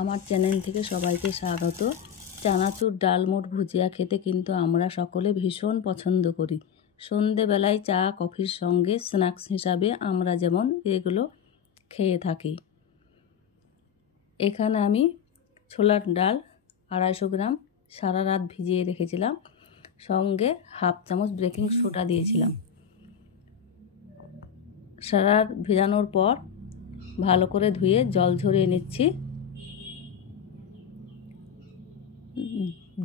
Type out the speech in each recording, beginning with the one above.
আমার চ্যানেল থেকে সবাইকে স্বাগত। চানাচুর ডালমুট ভুজিয়া খেতে কিন্তু আমরা সকলে ভীষণ পছন্দ করি। সন্ধেবেলায় চা কফির সঙ্গে স্ন্যাক্স হিসাবে আমরা যেমন এগুলো খেয়ে থাকি। এখানে আমি ছোলার ডাল 250 গ্রাম সারা রাত ভিজিয়ে রেখেছিলাম, সঙ্গে হাফ চামচ বেকিং সোডা দিয়েছিলাম। সারা রাত ভেজানোর পর ভালো করে ধুয়ে জল ঝরিয়ে নিচ্ছি।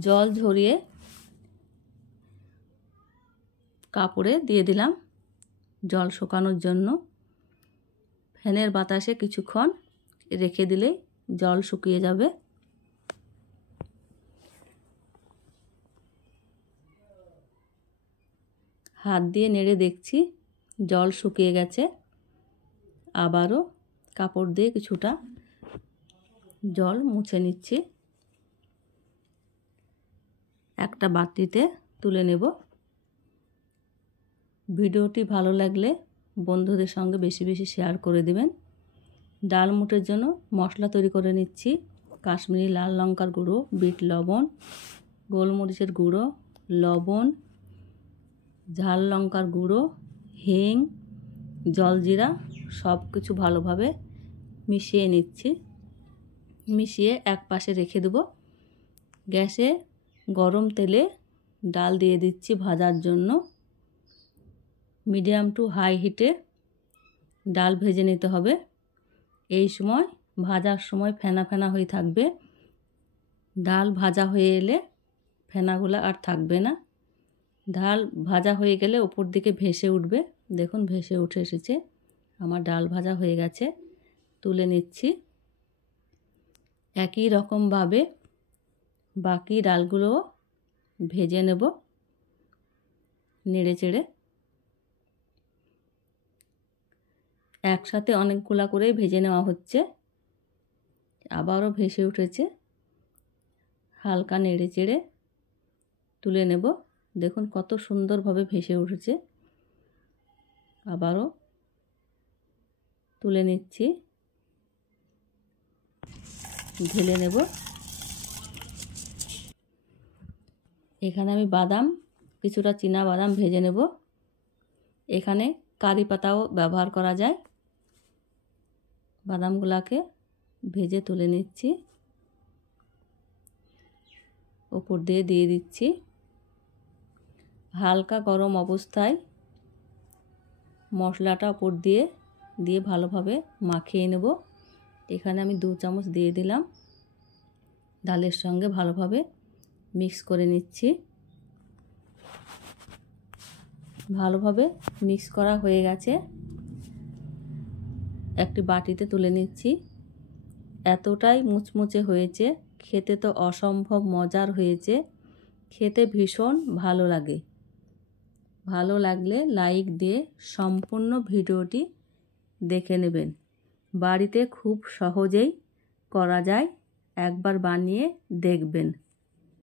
জল ঝরিয়ে কাপড়ে দিয়ে দিলাম জল শুকানোর জন্য। ফ্যানের বাতাসে কিছুক্ষণ রেখে দিলেই জল শুকিয়ে যাবে। হাত দিয়ে নেড়ে দেখছি জল শুকিয়ে গেছে। আবারও কাপড় দিয়ে কিছুটা জল মুছে নিচ্ছি। একটা বাটিতে তুলে নেব। ভিডিওটি ভালো লাগলে বন্ধুদের সঙ্গে বেশি বেশি শেয়ার করে দিবেন। ডালমুটের জন্য মশলা তৈরি করে নিচ্ছি। কাশ্মীরি লাল লঙ্কার গুঁড়ো, বিট লবণ, গোলমরিচের গুঁড়ো, লবণ, ঝাল লঙ্কার গুঁড়ো, হিং, জলজিরা সব কিছু ভালোভাবে মিশিয়ে নিচ্ছি। মিশিয়ে এক পাশে রেখে দেব। গ্যাসে গরম তেলে ডাল দিয়ে দিচ্ছি ভাজার জন্য। মিডিয়াম টু হাই হিটে ডাল ভেজে নিতে হবে। এই সময় ভাজার সময় ফেনা ফেনা হয়ে থাকবে। ডাল ভাজা হয়ে এলে ফেনাগুলো আর থাকবে না। ডাল ভাজা হয়ে গেলে উপর দিকে ভেসে উঠবে। দেখুন ভেসে উঠে এসেছে। আমার ডাল ভাজা হয়ে গেছে, তুলে নিচ্ছি। একই রকমভাবে বাকি ডালগুলো ভেজে নেব নেড়ে চেড়ে। একসাথে অনেকগুলা করেই ভেজে নেওয়া হচ্ছে। আবারও ভেসে উঠেছে, হালকা নেড়ে চেড়ে তুলে নেব। দেখুন কত সুন্দরভাবে ভেসে উঠেছে। আবারও তুলে নিচ্ছি, ঢেলে নেব। এখানে আমি বাদাম, কিছুটা চীনা বাদাম ভেজে নেব। এখানে কারি পাতাও ব্যবহার করা যায়। বাদামগুলাকে ভেজে তুলে নিচ্ছি। উপর দিয়ে দিয়ে দিচ্ছি। হালকা গরম অবস্থায় মশলাটা উপর দিয়ে ভালোভাবে মাখিয়ে নেব। এখানে আমি 2 চামচ দিয়ে দিলাম। ডালের সঙ্গে ভালোভাবে মিক্স করে নিচ্ছি। ভালোভাবে মিক্স করা হয়ে গেছে। একটি বাটিতে তুলে নিচ্ছি। এতটাই মুচমুচে হয়েছে, খেতে তো অসম্ভব মজার হয়েছে। খেতে ভীষণ ভালো লাগে। ভালো লাগলে লাইক দিয়ে সম্পূর্ণ ভিডিওটি দেখে নেবেন। বাড়িতে খুব সহজেই করা যায়, একবার বানিয়ে দেখবেন।